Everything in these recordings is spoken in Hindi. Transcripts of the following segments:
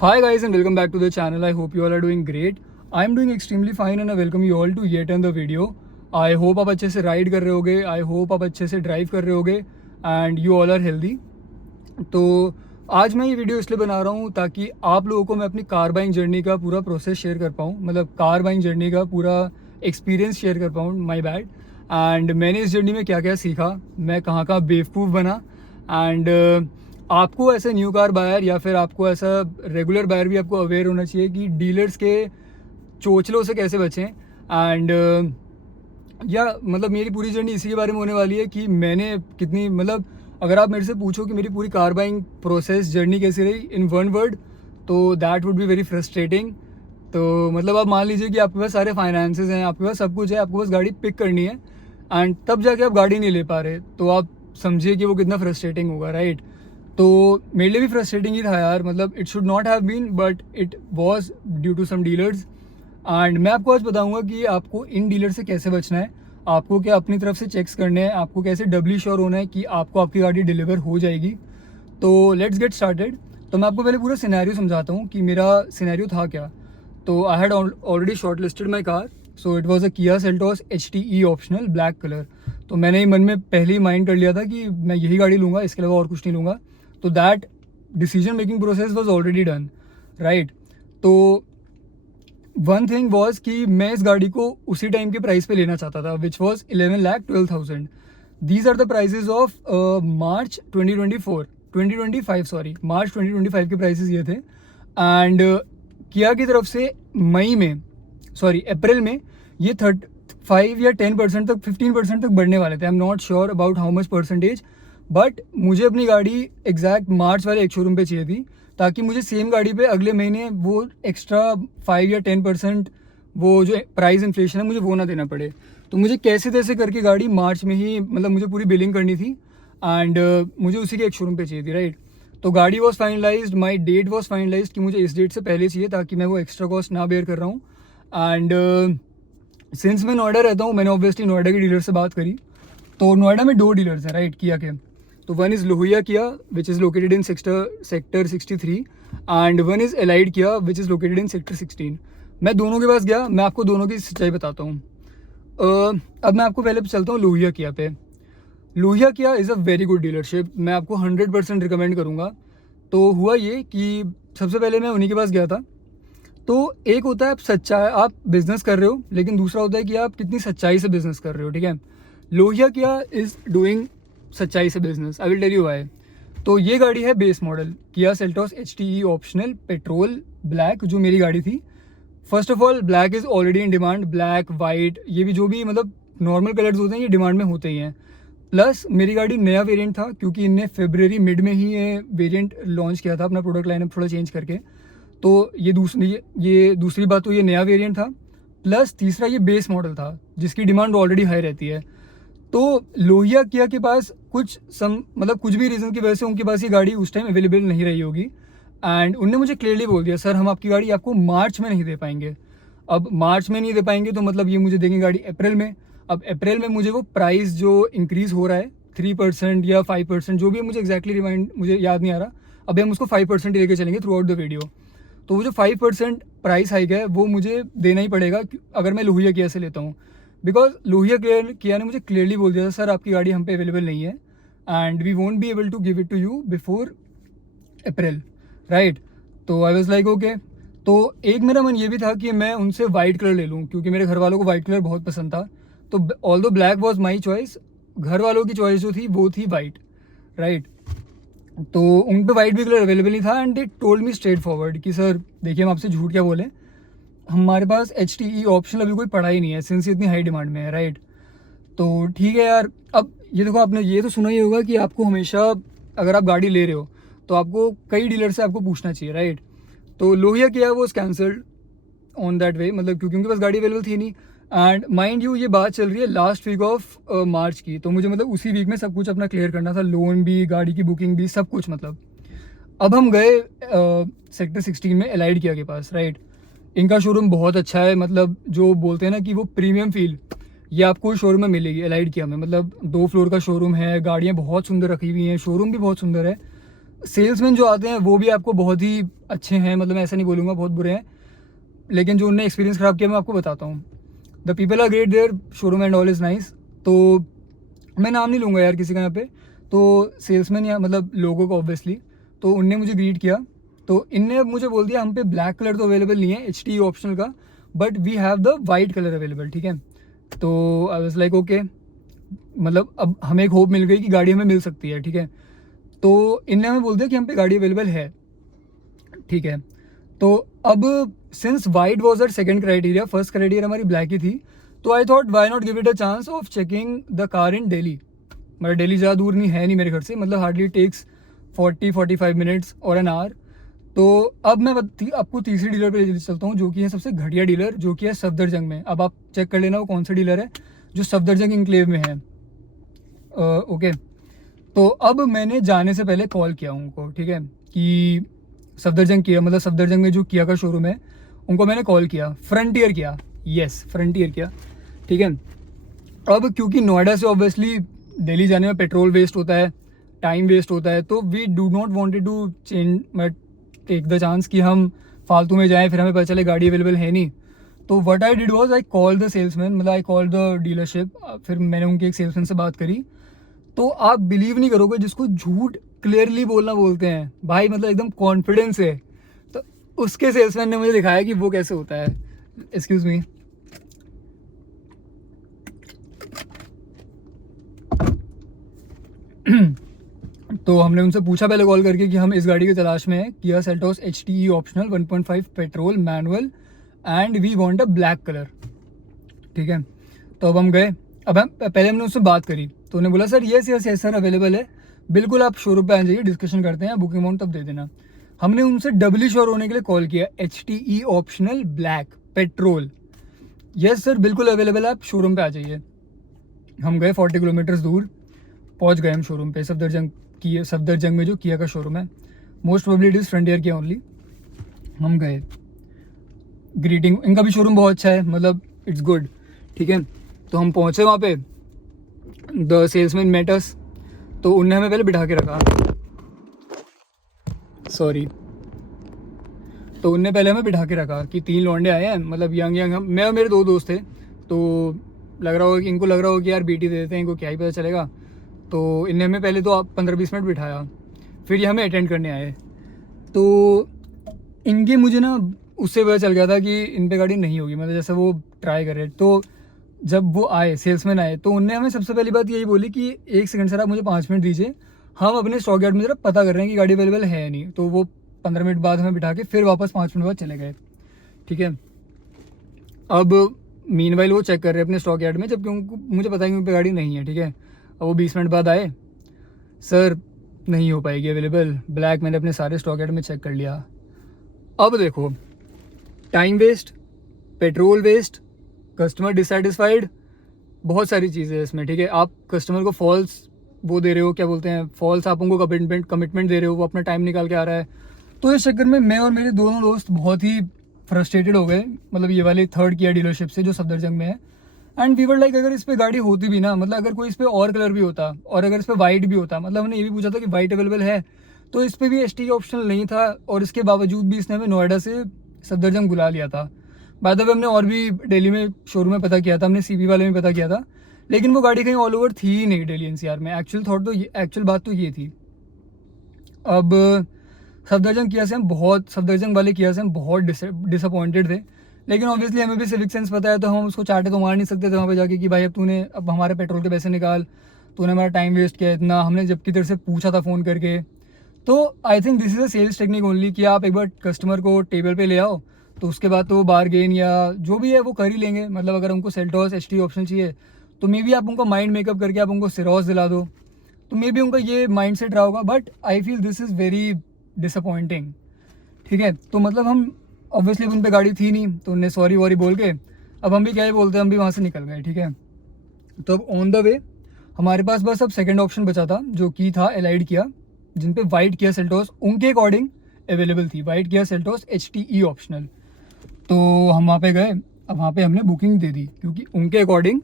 Hi guys and welcome back to the channel. I hope you all are doing great. I am doing extremely fine and I welcome you all to yet another video. I hope आप अच्छे से राइड कर रहे होगे. I hope आप अच्छे से ड्राइव कर रहे होगे and you all are healthy. तो आज मैं ये वीडियो इसलिए बना रहा हूँ ताकि आप लोगों को मैं अपनी कार बाइंग जर्नी का पूरा प्रोसेस शेयर कर पाऊँ, मतलब कार बाइंग जर्नी का पूरा एक्सपीरियंस शेयर कर पाऊँ. My bad. एंड मैंने इस जर्नी में क्या क्या सीखा, मैं कहाँ कहाँ बेवकूफ़ बना एंड आपको ऐसे न्यू कार बायर या फिर आपको ऐसा रेगुलर बायर भी आपको अवेयर होना चाहिए कि डीलर्स के चोचलों से कैसे बचें. एंड या मतलब मेरी पूरी जर्नी इसी के बारे में होने वाली है कि मैंने कितनी, मतलब अगर आप मेरे से पूछो कि मेरी पूरी कार बाइंग प्रोसेस जर्नी कैसी रही इन वन वर्ड, तो that would be very frustrating. तो मतलब आप मान लीजिए कि आपके पास सारे फाइनेंसेस हैं, आपके पास सब कुछ है, आपको बस गाड़ी पिक करनी है एंड तब जाके आप गाड़ी नहीं ले पा रहे, तो आप समझिए कि वो कितना फ्रस्ट्रेटिंग होगा, राइट. तो मेरे लिए भी फ्रस्ट्रेटिंग ही था यार, मतलब it should not have been but it was due to some dealers. And मैं आपको आज बताऊंगा कि आपको इन डीलर से कैसे बचना है, आपको क्या अपनी तरफ से चेक्स करने हैं, आपको कैसे डबली श्योर होना है कि आपको आपकी गाड़ी डिलीवर हो जाएगी. तो लेट्स गेट स्टार्टेड. तो मैं आपको पहले पूरा सिनेरियो समझाता हूँ कि मेरा सिनेरियो था क्या. तो I had already shortlisted my car. So it was a Kia Seltos HTE optional black colour. तो मैंने मन में पहले ही माइंड कर लिया था कि मैं यही गाड़ी लूँगा, इसके अलावा और कुछ नहीं लूँगा. तो that decision making process was already done, right. तो वन थिंग वॉज कि मैं इस गाड़ी को उसी टाइम के प्राइस पे लेना चाहता था, which was 11,12,000. These are the prices of March 2025 sorry, March 2025 के प्राइसेस ये थे. एंड किया की तरफ से मई में, सॉरी अप्रैल में, ये 5 या 10% तक, 15% तक बढ़ने वाले थे. I am not sure about how much percentage, but मुझे अपनी गाड़ी एग्जैक्ट मार्च वाले एक शोरूम पे चाहिए थी ताकि मुझे सेम गाड़ी पे अगले महीने वो एक्स्ट्रा 5 या 10% वो जो प्राइस इन्फ्लेशन है मुझे वो ना देना पड़े. तो मुझे कैसे तैसे करके गाड़ी मार्च में ही, मतलब मुझे पूरी बिलिंग करनी थी एंड मुझे उसी के एक शोरूम पे चाहिए थी, राइट. तो गाड़ी was finalised, my date was finalised कि मुझे इस डेट से पहले चाहिए ताकि मैं वो एक्स्ट्रा कॉस्ट ना बेयर कर रहा हूँ. एंड सिंस मैं नोएडा रहता हूँ, मैंने ऑब्वियसली नोएडा के डीलर से बात करी. तो नोएडा में 2 डीलर्स हैं, राइट, किया के. तो one is Lohia Kia which is located in sector 63 and one is Allied Kia which is located in sector 16. मैं दोनों के पास गया, मैं आपको दोनों की सच्चाई बताता हूँ. अब मैं आपको पहले चलता हूँ लोहिया किया पे. लोहिया किया is a very good dealership, मैं आपको 100% रिकमेंड करूँगा. तो हुआ ये कि सबसे पहले मैं उन्हीं के पास गया था. तो एक होता है आप बिजनेस कर रहे हो, लेकिन दूसरा होता है कि आप कितनी सच्चाई से बिजनेस कर रहे हो, ठीक है. लोहिया किया इज़ डूइंग सच्चाई से business. I will tell you why. तो ये गाड़ी है base model Kia Seltos HTE optional petrol black, जो मेरी गाड़ी थी. First of all black is already in demand. Black, white, ये भी जो भी मतलब नॉर्मल कलर्स होते हैं ये डिमांड में होते ही हैं. प्लस मेरी गाड़ी नया वेरिएंट था क्योंकि इनने फरवरी मिड में ही ये वेरिएंट लॉन्च किया था, अपना प्रोडक्ट लाइनअप थोड़ा चेंज करके. तो ये दूसरी बात, तो ये नया वेरिएंट था. प्लस तीसरा ये बेस मॉडल था जिसकी डिमांड ऑलरेडी हाई रहती है. तो लोहिया किया के पास मतलब कुछ भी रीज़न की वजह से उनके पास ये गाड़ी उस टाइम अवेलेबल नहीं रही होगी. एंड उनने मुझे क्लियरली बोल दिया, सर हम आपकी गाड़ी आपको मार्च में नहीं दे पाएंगे. अब मार्च में नहीं दे पाएंगे तो मतलब ये मुझे देंगे गाड़ी अप्रैल में. अब अप्रैल में मुझे वो प्राइस जो इंक्रीज़ हो रहा है 3% या 5%, जो भी मुझे एग्जैक्टली मुझे याद नहीं आ रहा. अभी हम उसको 5% ही लेके चलेंगे थ्रू आउट द वीडियो. तो वो जो 5% प्राइस हाइक है वो मुझे देना ही पड़ेगा अगर मैं लोहिया किया से लेता हूँ. बिकॉज लोहिया किया ने मुझे क्लियरली बोल दिया था, सर आपकी गाड़ी हम पे अवेलेबल नहीं है and we won't be able to give it to you before April, right. तो आई वॉज लाइक ओके. तो एक मेरा मन ये भी था कि मैं उनसे वाइट कलर ले लूँ क्योंकि मेरे घर वालों को वाइट कलर बहुत पसंद था. तो although black was my choice, घर वालों की चॉइस जो थी वो थी वाइट, राइट. तो उन पे वाइट भी कलर अवेलेबल नहीं था and they told me straight forward कि सर देखिए हम आपसे झूठ क्या बोले, हमारे पास HTE ऑप्शनल अभी कोई पड़ा ही नहीं है सिंस ये इतनी हाई डिमांड में है, राइट. तो ठीक है यार. अब ये देखो, आपने ये तो सुना ही होगा कि आपको हमेशा अगर आप गाड़ी ले रहे हो तो आपको कई डीलर से आपको पूछना चाहिए, राइट. तो लोहिया किया वो कैंसल्ड ऑन दैट वे, मतलब क्योंकि उनके पास गाड़ी अवेलेबल थी नहीं. एंड माइंड यू ये बात चल रही है लास्ट वीक ऑफ मार्च की. तो मुझे मतलब उसी वीक में सब कुछ अपना क्लियर करना था, लोन भी, गाड़ी की बुकिंग भी, सब कुछ. मतलब अब हम गए सेक्टर 16 में एलाइड किया के पास, राइट. इनका शोरूम बहुत अच्छा है, मतलब जो बोलते हैं ना कि वो प्रीमियम फील, ये आपको शोरूम में मिलेगी एलाइड किया में. मतलब 2 फ्लोर का शोरूम है, गाड़ियाँ बहुत सुंदर रखी हुई हैं, शोरूम भी बहुत सुंदर है. सेल्समैन जो आते हैं वो भी आपको बहुत ही अच्छे हैं, मतलब मैं ऐसा नहीं बोलूँगा बहुत बुरे हैं, लेकिन जो उनने एक्सपीरियंस ख़राब किया मैं आपको बताता हूँ। The people are great there, showroom and all is nice. तो मैं नाम नहीं लूँगा यार किसी का यहाँ पे। तो सेल्समैन या मतलब लोगों को ऑब्वियसली, तो उनने मुझे ग्रीट किया। तो इनने मुझे बोल दिया हम पे ब्लैक कलर तो अवेलेबल नहीं है एच टी ऑप्शनल का, but we have the white colour available, ठीक है। तो आई वाज लाइक ओके, मतलब अब हमें एक होप मिल गई कि गाड़ी हमें मिल सकती है, ठीक है। तो इनने हमें बोल दिया कि हम पे गाड़ी अवेलेबल है, ठीक है। तो अब since white was our second criteria, first criteria हमारी ब्लैक ही थी, तो I thought why not give it a chance of checking the car in Delhi. मतलब डेली ज़्यादा दूर नहीं है नहीं मेरे घर से, मतलब हार्डली टेक्स 40-45 मिनट्स और एन आवर। तो अब मैं आपको तीसरी डीलर पे ले चलता हूँ, जो कि है सबसे घटिया डीलर, जो कि है सफदरजंग में। अब आप चेक कर लेना वो कौन सा डीलर है जो सफदरजंग इंक्लेव में है। ओके। तो अब मैंने जाने से पहले कॉल किया उनको, ठीक है, कि सफदरजंग किया, मतलब सफदरजंग में जो किया का शोरूम है उनको मैंने कॉल किया, फ्रंटियर किया, यस फ्रंटियर किया, ठीक है। अब क्योंकि नोएडा से ऑब्वियसली दिल्ली जाने में पेट्रोल वेस्ट होता है, टाइम वेस्ट होता है, तो we do not wanted to change take the chance कि हम फालतू में जाएं फिर हमें पता चले गाड़ी अवेलेबल है नहीं। तो what I did was I call the salesman, मतलब आई कॉल द डीलरशिप। फिर मैंने उनके एक सेल्समैन से बात करी। तो आप बिलीव नहीं करोगे, जिसको झूठ क्लियरली बोलना बोलते हैं भाई, मतलब एकदम कॉन्फिडेंस है, तो उसके सेल्समैन ने मुझे दिखाया कि वो कैसे होता है। Excuse me. तो हमने उनसे पूछा पहले कॉल करके कि हम इस गाड़ी की तलाश में है, Kia Seltos H T E optional 1.5 petrol manual and we want a black colour, ठीक है। तो अब हम गए, अब हम पहले हमने उससे बात करी, तो उन्होंने बोला sir yes yes yes sir available है, बिल्कुल आप शोरूम पे आ जाइए, डिस्कशन करते हैं, बुकिंग अमाउंट तब दे देना। हमने उनसे डबली श्योर होने के लिए कॉल किया, H T E optional black petrol, yes sir बिल्कुल अवेलेबल है, आप शोरूम पे आ जाइए। हम गए 40 किलोमीटर्स दूर, पहुंच गए हम शोरूम पे, सफदरजंग में जो किया का शोरूम है, most probably it is frontier किया ओनली। हम गए, ग्रीटिंग, इनका भी शोरूम बहुत अच्छा है, मतलब इट्स गुड, ठीक है। तो हम पहुंचे वहाँ पे, द सेल्समैन मेट अस, तो उनने हमें पहले बिठा के रखा, सॉरी। तो उनने पहले हमें बिठा के रखा कि 3 लौंडे आए हैं, मतलब यंग यंग, हम मैं और मेरे 2 दोस्त थे। तो लग रहा होगा कि इनको लग रहा होगा कि यार बीटी दे देते हैं, इनको क्या ही पता चलेगा। तो इनने हमें पहले तो 15-20 मिनट बिठाया, फिर ये हमें अटेंड करने आए। तो इनके मुझे ना उससे पता चल गया था कि इन पे गाड़ी नहीं होगी, मतलब जैसे वो ट्राई कर रहे। तो जब वो आए, सेल्समैन आए, तो उनने हमें सबसे पहली बात यही बोली कि 1 सेकंड सर आप मुझे 5 मिनट दीजिए, हम अपने स्टॉक यार्ड में ज़रा पता कर रहे हैं कि गाड़ी अवेलेबल है या नहीं। तो वो 15 मिनट बाद हमें बिठा के फिर वापस 5 मिनट बाद चले गए, ठीक है। अब मीनवाइल वो चेक कर रहे हैं अपने स्टॉक यार्ड में, जबकि उनको मुझे पता है कि उन पर गाड़ी नहीं है, ठीक है। अब वो 20 मिनट बाद आए, सर नहीं हो पाएगी अवेलेबल ब्लैक, मैंने अपने सारे स्टॉक यार्ड में चेक कर लिया। अब देखो, time waste, petrol waste, customer dissatisfied, बहुत सारी चीज़ें हैं इसमें, ठीक है। आप कस्टमर को फॉल्स वो दे रहे हो, क्या बोलते हैं, फॉल्स आप उनको कमिटमेंट दे रहे हो, वो अपना टाइम निकाल के आ रहा है। तो इस चक्कर में मैं और मेरे दोनों दोस्त बहुत ही फ्रस्ट्रेटेड हो गए, मतलब ये वाले थर्ड किया डीलरशिप से जो सफदरजंग में है। एंड वी वर लाइक अगर इस पर गाड़ी होती भी ना, मतलब अगर कोई इस पर और कलर भी होता और अगर इस पर वाइट भी होता, मतलब हमने ये भी पूछा था कि वाइट अवेलेबल है, तो इस पर भी एस टी ऑप्शनल नहीं था, और इसके बावजूद भी इसने हमें नोएडा से सफदरजंग बुला लिया था। बाय द वे हमने और भी दिल्ली में शोरूम में पता किया था, हमने सीबी वाले में पता किया था, लेकिन वो गाड़ी कहीं ऑल ओवर थी ही नहीं दिल्ली एनसीआर में। एक्चुअल बात तो ये थी। अब सफदरजंग वाले किया से हम बहुत डिसअपॉइंटेड थे, लेकिन ऑब्वियसली हमें भी सिविक सेंस पता है, तो हम उसको चाटे तो मार नहीं सकते थे वहाँ पे जाके कि भाई अब हमारे पेट्रोल के पैसे निकाल, तूने हमारा टाइम वेस्ट किया इतना, हमने जबकि तेरे से पूछा था फ़ोन करके। तो I think this is a sales technique only कि आप एक बार कस्टमर को टेबल पे ले आओ, तो उसके बाद तो वो बारगेन या जो भी है वो कर ही लेंगे। मतलब अगर उनको सेल्टॉस एच टी ऑप्शन चाहिए, तो मे बी आप उनको माइंड मेकअप करके आप उनको सिरोस दिला दो, तो मे बी उनका ये माइंड सेट रहा होगा। But I feel this is very disappointing, ठीक है। तो मतलब हम ऑब्वियसली उन पे गाड़ी थी नहीं, तो उन्हें सॉरी वॉरी बोल के अब हम भी क्या ही बोलते हैं, हम भी वहाँ से निकल गए, ठीक है। तो अब ऑन द वे हमारे पास बस अब सेकंड ऑप्शन बचा था, जो कि था एलाइड किया, जिन पे वाइट किया सेल्टोस उनके अकॉर्डिंग अवेलेबल थी, वाइट किया Seltos H T E optional. तो हम वहाँ पे गए, अब वहाँ पे हमने बुकिंग दे दी, क्योंकि उनके अकॉर्डिंग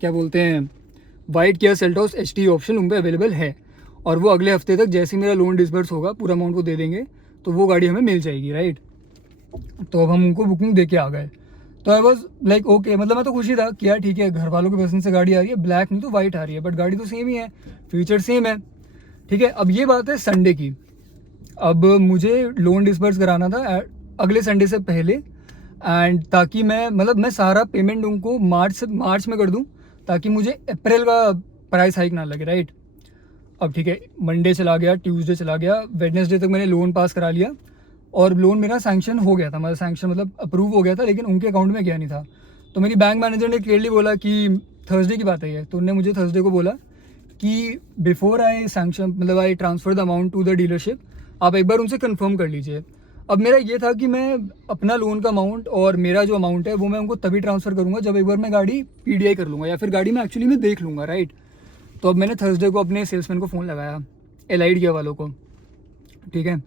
क्या बोलते हैं, वाइट किया सेल्टोस एच टी ऑप्शन उन पर अवेलेबल है। और वो अगले हफ्ते तक जैसे ही मेरा लोन डिसबर्स होगा पूरा अमाउंट वो दे देंगे, तो वो गाड़ी हमें मिल जाएगी, राइट। तो अब हम उनको बुकिंग दे के आ गए। तो आई वॉज लाइक ओके, मतलब मैं तो खुशी था कि यार ठीक है, घर वालों की पसंद से गाड़ी आ रही है, ब्लैक नहीं तो वाइट आ रही है, बट गाड़ी तो सेम ही है, फीचर सेम है, ठीक है। अब ये बात है संडे की। अब मुझे लोन डिसबर्स कराना था अगले संडे से पहले, एंड ताकि मैं सारा पेमेंट उनको मार्च में कर दूं, ताकि मुझे अप्रैल का प्राइस हाइक ना लगे, राइट। अब ठीक है, मंडे चला गया, ट्यूसडे चला गया, वेडनेसडे तक मैंने लोन पास करा लिया और लोन मेरा सैंक्शन हो गया था, मतलब सैंक्शन मतलब अप्रूव हो गया था, लेकिन उनके अकाउंट में गया नहीं था। तो मेरी बैंक मैनेजर ने क्लियरली बोला कि थर्सडे की बात है ये, तो उन्होंने मुझे थर्सडे को बोला कि बिफोर आई सैंक्शन मतलब I transfer the amount to the dealership, आप एक बार उनसे कंफर्म कर लीजिए। अब मेरा ये था कि मैं अपना लोन का अमाउंट और मेरा जो अमाउंट है वो मैं उनको तभी ट्रांसफ़र करूँगा जब एक बार मैं गाड़ी पीडीआई कर लूँगा, या फिर गाड़ी में एक्चुअली मैं देख लूँगा, राइट। तो अब मैंने थर्सडे को अपने सेल्समैन को फ़ोन लगाया, एलाइड किया वालों को, ठीक है,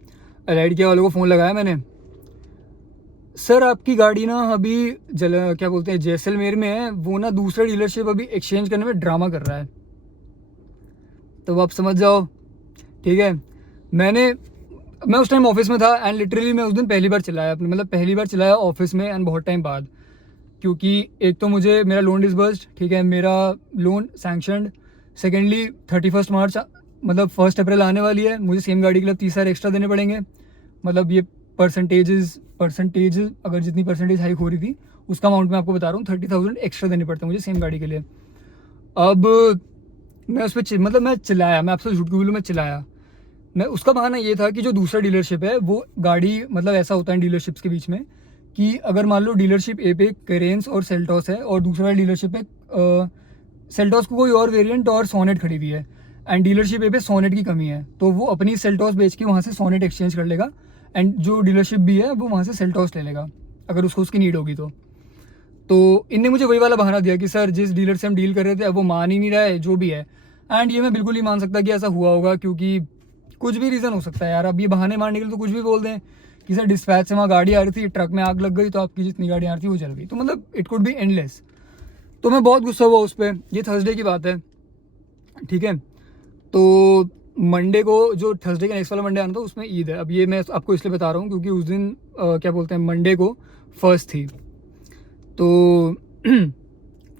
एलाइड किया वालों को फ़ोन लगाया मैंने, सर आपकी गाड़ी ना अभी क्या बोलते हैं जैसलमेर में है, वो ना दूसरा डीलरशिप अभी एक्सचेंज करने में ड्रामा कर रहा है। तो आप समझ जाओ, ठीक है। मैं उस टाइम ऑफिस में था एंड लिटरली मैं उस दिन पहली बार चलाया अपने, मतलब पहली बार चलाया ऑफिस में एंड बहुत टाइम बाद, क्योंकि एक तो मुझे मेरा लोन डिसबर्स्ड, ठीक है, मेरा लोन सैंक्शनड, सेकेंडली 31 मार्च मतलब 1 अप्रैल आने वाली है, मुझे सेम गाड़ी के लिए 30,000 एक्स्ट्रा देने पड़ेंगे। मतलब ये परसेंटेज अगर जितनी परसेंटेज हाइक हो रही थी उसका अमाउंट मैं आपको बता रहा हूँ, 30,000 एक्स्ट्रा देने पड़ते हैं मुझे सेम गाड़ी के लिए। अब मैं उस पर मतलब मैं चिल्लाया, मैं आपसे झूठ क्यों बोलूँ, मैं चिल्लाया। मैं उसका बहाना ये था कि जो दूसरा डीलरशिप है वो गाड़ी, मतलब ऐसा होता है डीलरशिप्स के बीच में कि अगर मान लो डीलरशिप ए पे करेंस और सेल्टॉस है और दूसरा डीलरशिप पे सेल्टॉस को कोई और वेरिएंट और सोनेट खड़ी हुई है एंड डीलरशिप ए पे सोनेट की कमी है, तो वो अपनी सेल्टॉस बेच के वहाँ से सोनेट एक्सचेंज कर लेगा एंड जो डीलरशिप भी है वो वहाँ से सेल्टॉस ले लेगा अगर उसकी नीड होगी तो इनने मुझे वही वाला बहाना दिया कि सर जिस डीलर से हम डील कर रहे थे अब वो मान ही नहीं रहा है जो भी है। एंड ये मैं बिल्कुल नहीं मान सकता कि ऐसा हुआ होगा, क्योंकि कुछ भी रीज़न हो सकता है यार। अब ये बहाने मारने के लिए तो कुछ भी बोल दें कि सर डिस्पैच से वहाँ गाड़ी आ रही थी, ट्रक में आग लग गई तो आपकी जितनी गाड़ी आ रही थी वो जल गई, तो मतलब इट कुड बी एंडलेस। तो मैं बहुत गुस्सा हुआ उस पर। ये थर्सडे की बात है, ठीक है। तो मंडे को, जो थर्सडे का नेक्स्ट वाला मंडे आना था, उसमें ईद है। अब ये मैं आपको इसलिए बता रहा हूँ क्योंकि उस दिन क्या बोलते हैं मंडे को फर्स्ट थी, तो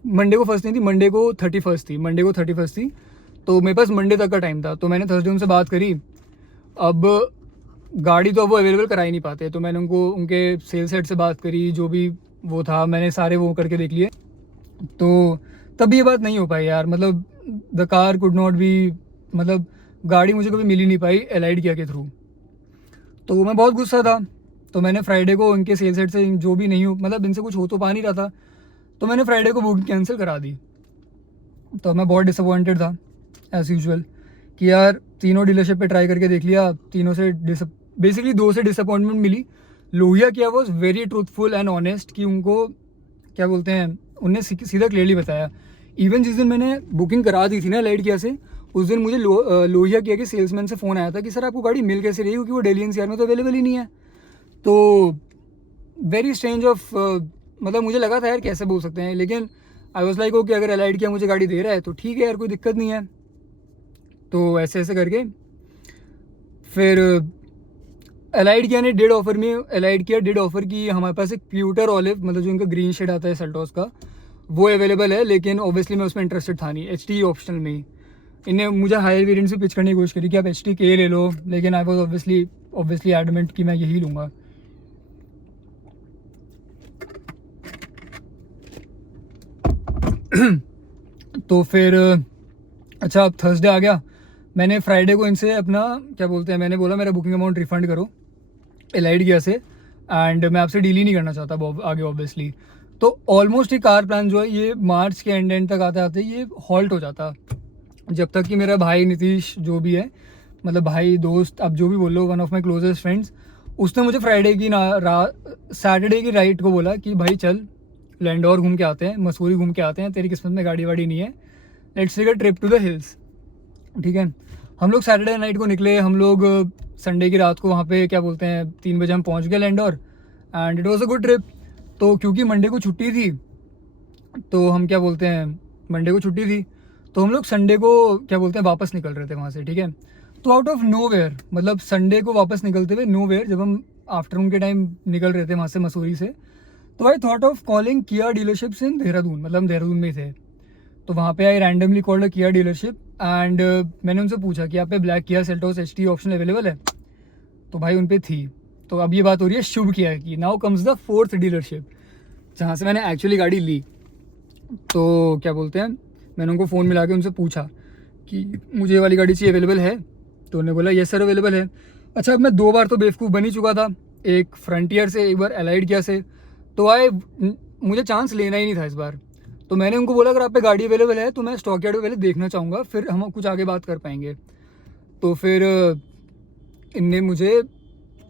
मंडे को फर्स्ट नहीं थी, मंडे को 31st थी। तो मेरे पास मंडे तक का टाइम था, तो मैंने थर्सडे उनसे बात करी। अब गाड़ी तो अब वो अवेलेबल करा ही नहीं पाते, तो मैंने उनके सेल्स हेड से बात करी, जो भी वो था मैंने सारे वो करके देख लिए, तो तब ये बात नहीं हो पाई यार। मतलब the car could not be, मतलब गाड़ी मुझे कभी मिल ही नहीं पाई एलाइड किया के थ्रू। तो मैं बहुत गुस्सा था, तो मैंने फ्राइडे को इनके सेल्स हेड से जो भी नहीं हो, मतलब इनसे कुछ हो तो पा नहीं रहा था, तो मैंने फ्राइडे को बुकिंग कैंसिल करा दी। तो मैं बहुत डिसअपॉइंटेड था एज़ यूजुअल कि यार तीनों डीलरशिप पे ट्राई करके देख लिया, तीनों से बेसिकली 2 से डिसअपॉइंटमेंट मिली। लोहिया किया was very truthful and honest कि उनको क्या बोलते हैं, उनने सीधा क्लियरली बताया। इवन जिस दिन मैंने बुकिंग करा दी थी ना लाइट किया से, उस दिन मुझे लोहिया किया के सेल्समैन से फ़ोन आया था कि सर आपको गाड़ी मिल कैसे रही, क्योंकि वो दिल्ली एनसीआर में तो अवेलेबल ही नहीं है। तो वेरी स्ट्रेंज ऑफ, मतलब मुझे लगा था यार कैसे बोल सकते हैं, लेकिन आई वॉज लाइक ओके अगर एलाइड किया मुझे गाड़ी दे रहा है तो ठीक है यार, कोई दिक्कत नहीं है। तो ऐसे ऐसे करके फिर एलाइड किया ने डेड ऑफर की हमारे पास एक प्यूटर ऑलिव, मतलब जो इनका ग्रीन शेड आता है सेल्टॉस का, वो अवेलेबल है, लेकिन ऑब्वियसली मैं उसमें इंटरेस्टेड था नहीं, एच टी ऑप्शनल में ही। इन्हें मुझे हायर वेरिएंट से पिच करने की कोशिश करी कि आप एच टी के ले लो, लेकिन आई वॉज ऑब्वियसली एडमेंट कि मैं यही लूँगा। तो फिर अच्छा, अब थर्सडे आ गया, मैंने फ्राइडे को इनसे अपना क्या बोलते हैं, मैंने बोला मेरा बुकिंग अमाउंट रिफ़ंड करो एलाइड किया से, एंड मैं आपसे डील ही नहीं करना चाहता आगे ऑब्वियसली। तो ऑलमोस्ट ये कार प्लान जो है ये मार्च के एंड तक आते आते ये हॉल्ट हो जाता, जब तक कि मेरा भाई नीतीश जो भी है, मतलब भाई दोस्त आप जो भी बोल लो, one of my closest friends, उसने मुझे फ्राइडे की सैटरडे की राइट को बोला कि भाई चल लैंडोर घूम के आते हैं, मसूरी घूम के आते हैं, तेरी किस्मत में गाड़ी वाड़ी नहीं है, let's take a trip to the hills. ठीक है, हम लोग सैटरडे नाइट को निकले, हम लोग संडे की रात को वहाँ पे क्या बोलते हैं 3 बजे हम पहुँच गए Landour, and it was a good trip. तो क्योंकि मंडे को छुट्टी थी, तो हम क्या बोलते हैं मंडे को छुट्टी थी, तो हम लोग संडे को क्या बोलते हैं वापस निकल रहे थे वहाँ से, ठीक है। तो आउट ऑफ नो वेयर, मतलब संडे को वापस निकलते हुए नो वेयर, जब हम आफ्टरनून के टाइम निकल रहे थे वहाँ से मसूरी से, तो आई थॉट ऑफ कॉलिंग किया डीलरशिप्स इन देहरादून, मतलब हम देहरादून में ही थे। तो वहाँ पे आई रैंडमली कॉल्ड अ किया डीलरशिप एंड मैंने उनसे पूछा कि यहाँ पे black Kia Seltos HT option available है। तो भाई उन पे थी। तो अब ये बात हो रही है शुभ किया की। Now comes the fourth dealership जहाँ से मैंने एक्चुअली गाड़ी ली। तो क्या बोलते हैं, मैंने उनको फ़ोन मिला के उनसे पूछा कि मुझे ये वाली गाड़ी चाहिए, अवेलेबल है? तो उन्होंने बोला यस सर अवेलेबल है। अच्छा, अब मैं 2 बार तो बेवकूफ़ बन ही चुका था, एक फ्रंटियर से, एक बार एलाइड किया से। तो मुझे चांस लेना ही नहीं था इस बार। तो मैंने उनको बोला अगर आप पे गाड़ी अवेलेबल है तो मैं स्टॉक यार्ड में पहले देखना चाहूँगा, फिर हम कुछ आगे बात कर पाएंगे। तो फिर इनने मुझे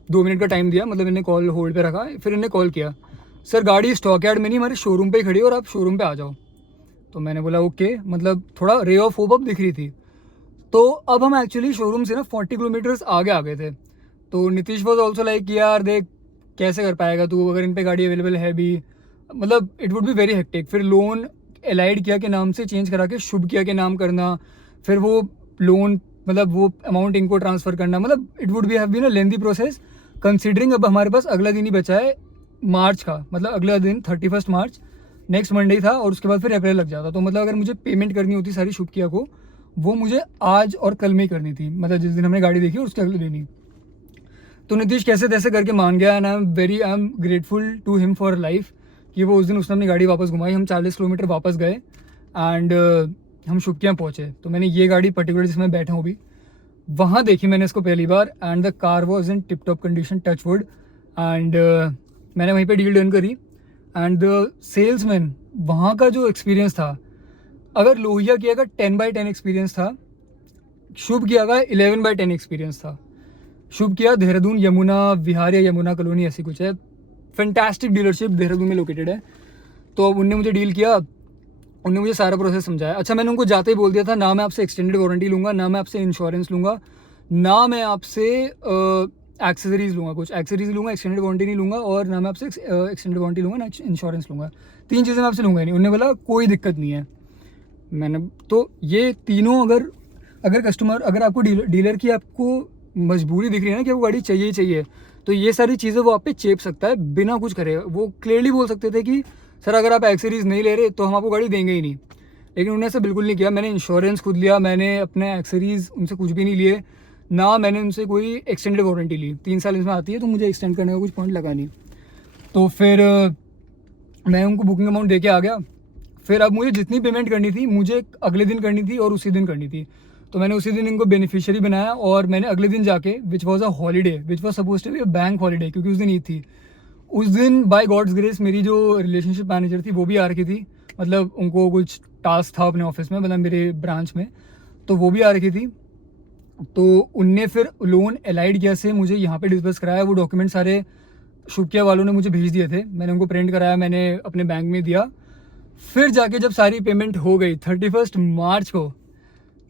2 मिनट का टाइम दिया, मतलब इन्हें कॉल होल्ड पे रखा। फिर इन्हें कॉल किया, सर गाड़ी स्टॉक यार्ड में नहीं, हमारे शोरूम पे ही खड़ी है और आप शोरूम पे आ जाओ। तो मैंने बोला ओके, मतलब थोड़ा रे ऑफ होप अब दिख रही थी। तो अब हम एक्चुअली शोरूम से ना 40 किलोमीटर्स आगे आ गए थे। तो नीतीश वॉज ऑल्सो लाइक यार देख कैसे कर पाएगा तू अगर इन पे गाड़ी अवेलेबल है भी, मतलब it would be very hectic. फिर लोन एलाइड किया के नाम से चेंज करा के शुभ किया के नाम करना, फिर वो लोन मतलब वो अमाउंट इनको ट्रांसफ़र करना, मतलब it would be have been a lengthy process. Considering अब हमारे पास अगला दिन ही बचा है मार्च का, मतलब अगला दिन 31 मार्च नेक्स्ट मंडे था और उसके बाद फिर अप्रैल लग जाता। तो मतलब अगर मुझे पेमेंट करनी होती सारी शुभ किया को, वो मुझे आज और कल में ही करनी थी, मतलब जिस दिन हमने गाड़ी देखी उसके अगले दिन ही। तो नीतीश कैसे तैसे करके मान गया and I am grateful to him for life कि वो उस दिन उसने अपनी गाड़ी वापस घुमाई। हम 40 किलोमीटर वापस गए एंड हम शुक्रिया पहुँचे। तो मैंने ये गाड़ी पर्टिकुलर जिसमें बैठा हूँ अभी, वहाँ देखी मैंने इसको पहली बार and the car was in tip top condition, touch wood. And मैंने वहीं पे डील डन करी एंड द सेल्समैन, वहाँ का जो एक्सपीरियंस था, अगर लोहिया किया का 10/10 एक्सपीरियंस था, शुभ किया का 11/10 एक्सपीरियंस था। शुभ किया देहरादून यमुना विहार या यमुना कॉलोनी ऐसी कुछ है, फैंटास्टिक डीलरशिप देहरादून में लोकेटेड है। तो अब उनने मुझे डील किया, उन्होंने मुझे सारा प्रोसेस समझाया। अच्छा, मैंने उनको जाते ही बोल दिया था ना मैं आपसे एक्सटेंडेड वारंटी लूँगा, ना मैं आपसे इंश्योरेंस लूँगा, ना मैं आपसे एक्सेसरीज़ लूँगा, कुछ एक्सेसरीज लूँगा, एक्सटेंडेड वारंटी नहीं लूँगा, और ना मैं आपसे एक्सटेंडेड वारंटी लूँगा, ना इंश्योरेंस लूँगा। 3 चीज़ें मैं आपसे लूँगा नहीं। उन्होंने बोला कोई दिक्कत नहीं है। मैंने तो ये तीनों, अगर कस्टमर, अगर आपको डीलर की आपको मजबूरी दिख रही है ना कि आपको गाड़ी चाहिए ही चाहिए, तो ये सारी चीज़ें वो आप पे चेप सकता है बिना कुछ करे। वो क्लियरली बोल सकते थे कि सर अगर आप एक्सेसरीज नहीं ले रहे तो हम आपको गाड़ी देंगे ही नहीं, लेकिन उन्होंने ऐसा बिल्कुल नहीं किया। मैंने इंश्योरेंस खुद लिया, मैंने अपने एक्सेसरीज उनसे कुछ भी नहीं लिए, ना मैंने उनसे कोई एक्सटेंडेड वारंटी ली। 3 साल इसमें आती है तो मुझे एक्सटेंड करने का कुछ पॉइंट लगा नहीं। तो फिर मैं उनको बुकिंग अमाउंट दे के आ गया। फिर अब मुझे जितनी पेमेंट करनी थी मुझे अगले दिन करनी थी और उसी दिन करनी थी। तो मैंने उसी दिन इनको बेनिफिशियरी बनाया और मैंने अगले दिन जाके, which was a holiday, which was suppose to be a bank holiday, क्योंकि उस दिन ईद थी। उस दिन बाय गॉड्स ग्रेस मेरी जो रिलेशनशिप मैनेजर थी वो भी आ रखी थी, मतलब उनको कुछ टास्क था अपने ऑफिस में, मतलब मेरे ब्रांच में, तो वो भी आ रखी थी। तो उनने फिर लोन एलाइड किया से मुझे यहाँ पे डिस्बर्स कराया। वो डॉक्यूमेंट सारे शुक्रिया वालों ने मुझे भेज दिए थे, मैंने उनको प्रिंट कराया, मैंने अपने बैंक में दिया। फिर जाके जब सारी पेमेंट हो गई 31 मार्च को,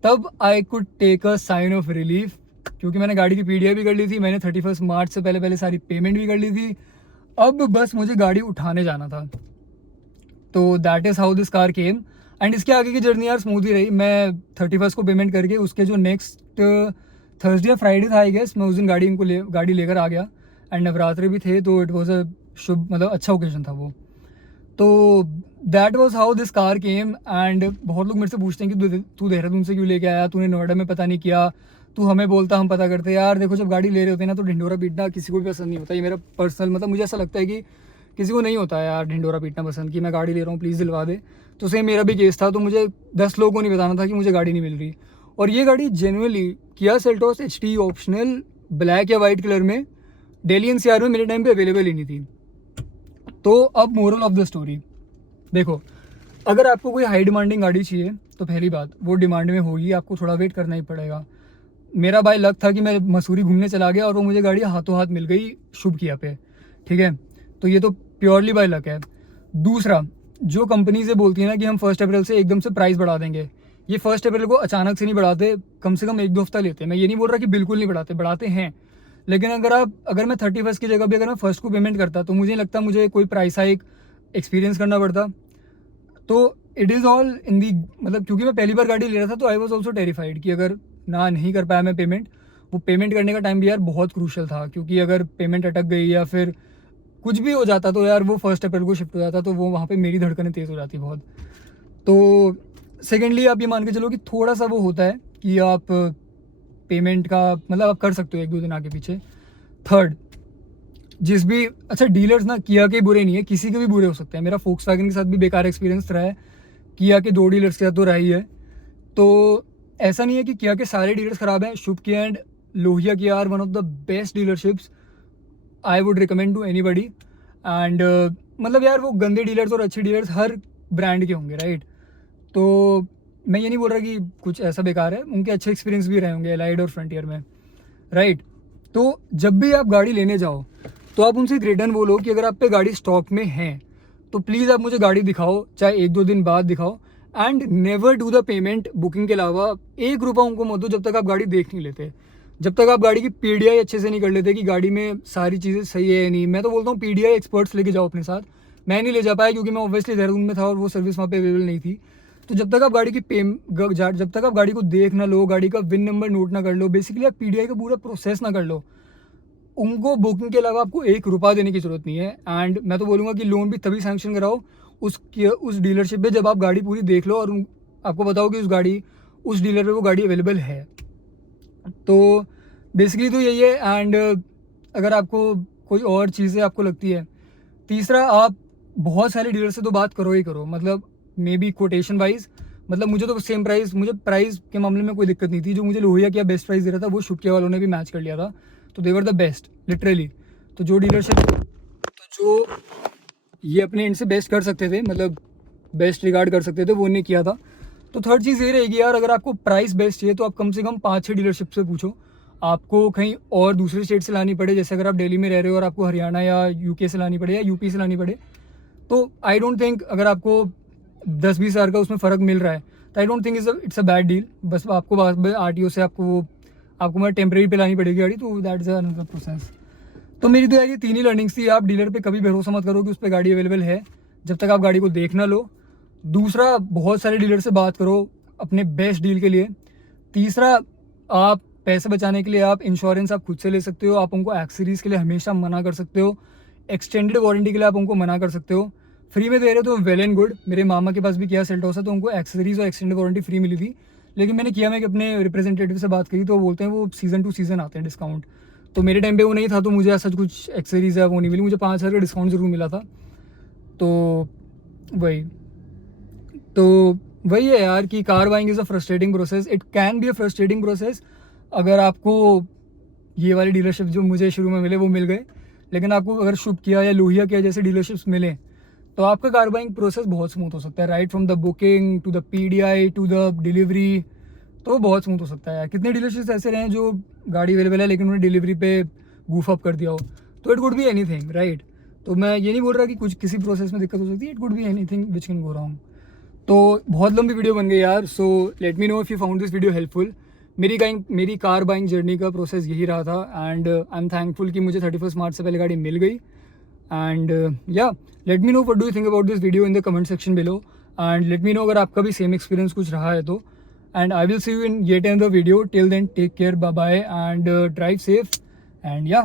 तब I could take a sign of relief, क्योंकि मैंने गाड़ी की पीडीआई भी कर ली थी, मैंने 31 मार्च से पहले पहले सारी पेमेंट भी कर ली थी। अब बस मुझे गाड़ी उठाने जाना था। तो that is how this car came. And इसके आगे की जर्नी यार स्मूथ ही रही। मैं 31 को पेमेंट करके उसके जो नेक्स्ट थर्सडे या फ्राइडे था आई गेस, मैं उस दिन गाड़ी लेकर आ गया। एंड नवरात्रि भी थे तो इट वॉज अ शुभ, मतलब अच्छा ओकेजन था वो। तो that was how this car came. And बहुत लोग मेरे से पूछते हैं कि तू देहरादून से क्यों लेके आया, तूने नोएडा में पता नहीं किया, तू हमें बोलता हम पता करते। यार देखो, जब गाड़ी ले रहे होते हैं ना तो ढिंडोरा पीटना किसी को भी पसंद नहीं होता। ये मेरा पर्सनल, मतलब मुझे ऐसा लगता है कि किसी को नहीं होता है यार ढिंडोरा पीटना पसंद, कि मैं गाड़ी ले रहा हूँ प्लीज़ दिलवा दे। तो सेम मेरा भी केस था। तो मुझे 10 लोगों को नहीं बताना था कि मुझे गाड़ी नहीं मिल रही। और ये गाड़ी genuinely Kia Seltos HT optional black या वाइट कलर में दिल्ली NCR में मेरे टाइम पे अवेलेबल ही नहीं थी। तो अब मोरल ऑफ द स्टोरी देखो, अगर आपको कोई हाई डिमांडिंग गाड़ी चाहिए तो पहली बात वो डिमांड में होगी, आपको थोड़ा वेट करना ही पड़ेगा। मेरा भाई लक था कि मैं मसूरी घूमने चला गया और वो मुझे गाड़ी हाथों हाथ मिल गई शुभ किया पे, ठीक है। तो ये तो प्योरली बाय लक है। दूसरा, जो कंपनी से बोलती है ना कि हम 1 अप्रैल से एकदम से प्राइस बढ़ा देंगे, ये 1 अप्रैल को अचानक से नहीं बढ़ाते, कम से कम 1-2 हफ्ता लेते हैं। मैं ये नहीं बोल रहा कि बिल्कुल नहीं बढ़ाते, बढ़ाते हैं। लेकिन अगर मैं 31 की जगह भी अगर मैं 1 को पेमेंट करता तो मुझे नहीं लगता मुझे कोई प्राइस हाइक एक्सपीरियंस करना पड़ता। तो इट इज़ ऑल इन दी, मतलब क्योंकि मैं पहली बार गाड़ी ले रहा था तो आई वॉज ऑल्सो टेरिफाइड कि अगर ना नहीं कर पाया मैं पेमेंट, वो पेमेंट करने का टाइम भी यार बहुत क्रूशल था, क्योंकि अगर पेमेंट अटक गई या फिर कुछ भी हो जाता तो यार वो 1 अप्रैल को शिफ्ट हो जाता, तो वो वहाँ पे मेरी धड़कनें तेज़ हो जाती बहुत। तो सेकेंडली आप ये मान के चलो कि थोड़ा सा वो होता है कि आप पेमेंट का मतलब आप कर सकते हो 1-2 दिन आगे पीछे। थर्ड, जिस भी अच्छा डीलर्स ना किया के बुरे नहीं है, किसी के भी बुरे हो सकते हैं। मेरा फोक्सवैगन के साथ भी बेकार एक्सपीरियंस रहा है, किया के 2 डीलर्स के साथ तो रहा ही है। तो ऐसा नहीं है कि किया के सारे डीलर्स ख़राब हैं। शुभ की and Lohia Kia are one of the best dealerships I would recommend to anybody. And मतलब यार वो गंदे डीलर्स और अच्छे डीलर्स हर ब्रांड के होंगे, राइट। तो मैं ये नहीं बोल रहा कि कुछ ऐसा बेकार है, उनके अच्छे एक्सपीरियंस भी रहे होंगे एलाइड और फ्रंटियर में, राइट। तो जब भी आप गाड़ी लेने जाओ तो आप उनसे रिटर्न बोलो कि अगर आप पे गाड़ी स्टॉक में है तो प्लीज़ आप मुझे गाड़ी दिखाओ, चाहे 1-2 दिन बाद दिखाओ। And never do the payment booking के अलावा 1 रुपया उनको मत दो जब तक आप गाड़ी देख नहीं लेते, जब तक आप गाड़ी की पीडीआई अच्छे से नहीं कर लेते कि गाड़ी में सारी चीज़ें सही है या नहीं। मैं तो बोलता हूँ पीडीआई एक्सपर्ट्स लेके जाओ अपने साथ। मैं नहीं ले जा पाया क्योंकि मैं ऑब्वियसली देहरादून में था और वो सर्विस वहाँ पे अवेलेबल नहीं थी। तो जब तक आप गाड़ी की जब तक आप गाड़ी को देख ना लो, गाड़ी का विन नंबर नोट ना कर लो, बेसिकली आप पीडीआई का पूरा प्रोसेस ना कर लो, उनको बुकिंग के अलावा आपको 1 रुपया देने की ज़रूरत नहीं है। एंड मैं तो बोलूँगा कि लोन भी तभी सैंक्शन कराओ उस डीलरशिप पे जब आप गाड़ी पूरी देख लो और आपको बताओ कि उस डीलर पे वो गाड़ी अवेलेबल है। तो बेसिकली तो यही है। एंड अगर आपको कोई और चीज़ें आपको लगती है, तीसरा आप बहुत सारे डीलर से तो बात करो ही करो, मतलब मे बी कोटेशन वाइज, मतलब मुझे तो सेम प्राइस, मुझे प्राइस के मामले में कोई दिक्कत नहीं थी। जो मुझे लोहिया क्या बेस्ट प्राइस दे रहा था वो शुक्रिया वालों ने भी मैच कर लिया था, तो देवर द बेस्ट लिटरली। तो जो डीलरशिप तो जो ये अपने एंड से बेस्ट कर सकते थे, मतलब बेस्ट रिगार्ड कर सकते थे, वो उन्हें किया था। तो थर्ड चीज़ ये रहेगी यार, अगर आपको प्राइस बेस्ट चाहिए तो आप कम से कम 5-6 डीलरशिप से पूछो। आपको कहीं और दूसरे स्टेट से लानी पड़े, जैसे अगर आप दिल्ली में रह रहे हो और आपको हरियाणा या यूके से लानी पड़े या यूपी से लानी पड़े, तो आई डोंट थिंक, अगर आपको 10-20 हज़ार का उसमें फ़र्क मिल रहा है तो I don't think it's a bad deal. बस आपको आरटीओ से आपको मतलब टेम्प्रेरी पे लानी पड़ेगी गाड़ी, तो दैट इज़ अनदर प्रोसेस। तो मेरी तो यार ये 3 ही लर्निंग्स थी। आप डीलर पे कभी भरोसा मत करो कि उस पर गाड़ी अवेलेबल है जब तक आप गाड़ी को देख ना लो। दूसरा, बहुत सारे डीलर से बात करो अपने बेस्ट डील के लिए। तीसरा, आप पैसे बचाने के लिए आप इंश्योरेंस आप खुद से ले सकते हो। आप उनको एक्सेसरीज़ के लिए हमेशा मना कर सकते हो, एक्सटेंडेड वारंटी के लिए आप उनको मना कर सकते हो। फ्री में दे रहे हो तो वेल एंड गुड। मेरे मामा के पास भी किया सेल्टोस है, तो उनको एक्सेसरीज और एक्सटेंडेड वारंटी फ्री मिली थी। लेकिन मैंने किया, मैं अपने रिप्रेजेंटेटिव से बात करी तो वो बोलते हैं वो सीज़न टू सीज़न आते हैं डिस्काउंट। तो मेरे टाइम पे वो नहीं था, तो मुझे ऐसा कुछ एक्सेसरीज है वो नहीं मिली। मुझे 5,000 का डिस्काउंट ज़रूर मिला था। तो वही वही है यार कि car buying is a frustrating process. It can be a frustrating process अगर आपको ये वाली डीलरशिप जो मुझे शुरू में मिले वो मिल गए, लेकिन आपको अगर शुभ किया या लोहिया किया जैसे डीलरशिप्स मिले तो आपका कार बाइंग प्रोसेस बहुत स्मूथ हो सकता है, right from the booking to the PDI to the delivery. तो बहुत स्मूथ हो सकता है यार। कितने डीलरशिप्स ऐसे रहे हैं जो गाड़ी अवेलेबल है लेकिन उन्होंने डिलीवरी पे गूफ अप कर दिया हो। तो it could be anything, right. तो मैं ये नहीं बोल रहा कि कुछ किसी प्रोसेस में दिक्कत हो सकती है, it could be anything which can go wrong. तो बहुत लंबी वीडियो बन गई यार। So let me know if you found this video helpful. मेरी कार बाइंग जर्नी का प्रोसेस यही रहा था। एंड आई एम थैंकफुल कि मुझे 31 मार्च से पहले गाड़ी मिल गई। And yeah let me know what do you think about this video in the comment section below. And let me know अगर आपका भी सेम एक्सपीरियंस कुछ रहा है तो। And I will see you in yet and the video. Till then take care, bye bye and drive safe. And या